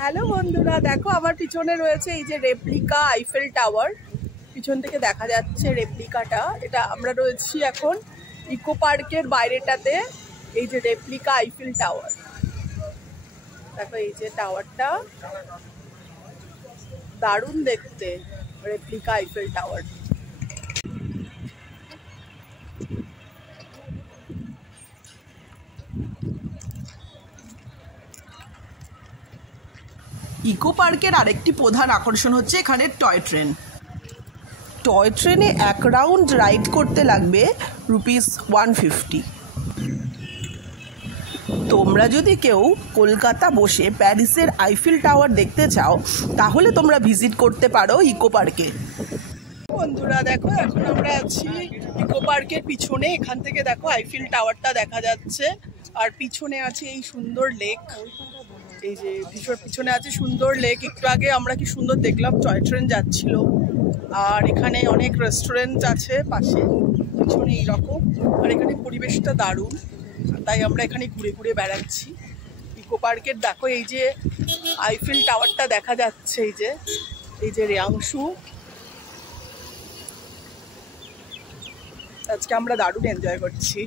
Hello বন্ধুরা, দেখো আমার পিছনে রয়েছে এই যে রেপ্লিকা আইফেল টাওয়ার। পিছন থেকে দেখা যাচ্ছে রেপ্লিকাটা। এটা আমরা রয়েছি এখন ইকো পার্কের বাইরেটাতে। এই যে রেপ্লিকা আইফেল টাওয়ার, দেখো এই যে টাওয়ারটা দারুণ দেখতে, রেপ্লিকা আইফেল টাওয়ার। ইকো পার্কের আরেকটি প্রধান আকর্ষণ হচ্ছে এখানে টয় ট্রেন। টয় ট্রেনে এক রাউন্ড রাইড করতে লাগবে ₹150। তোমরা যদি কেউ কলকাতা বসে প্যারিসের আইফেল টাওয়ার দেখতে চাও তাহলে তোমরা ভিজিট করতে পারো ইকো পার্কে। বন্ধুরা দেখো, এখন আমরা আছি ইকো পার্কের পিছনে। এখান থেকে দেখো আইফেল টাওয়ারটা দেখা যাচ্ছে, আর পিছনে আছে এই সুন্দর লেক। এই যে ভীষণ পিছনে আছে সুন্দর লেক। একটু আগে আমরা কি সুন্দর দেখলাম, টয় ট্রেন যাচ্ছিল। আর এখানে অনেক রেস্টুরেন্ট আছে পাশে, পিছনে এইরকম। আর এখানে পরিবেশটা দারুণ, তাই আমরা এখানে ঘুরে ঘুরে বেড়াচ্ছি ইকো পার্কের। দেখো এই যে আইফেল টাওয়ারটা দেখা যাচ্ছে, এই যে রেয়াংশু। আজকে আমরা দারুণ এনজয় করছি।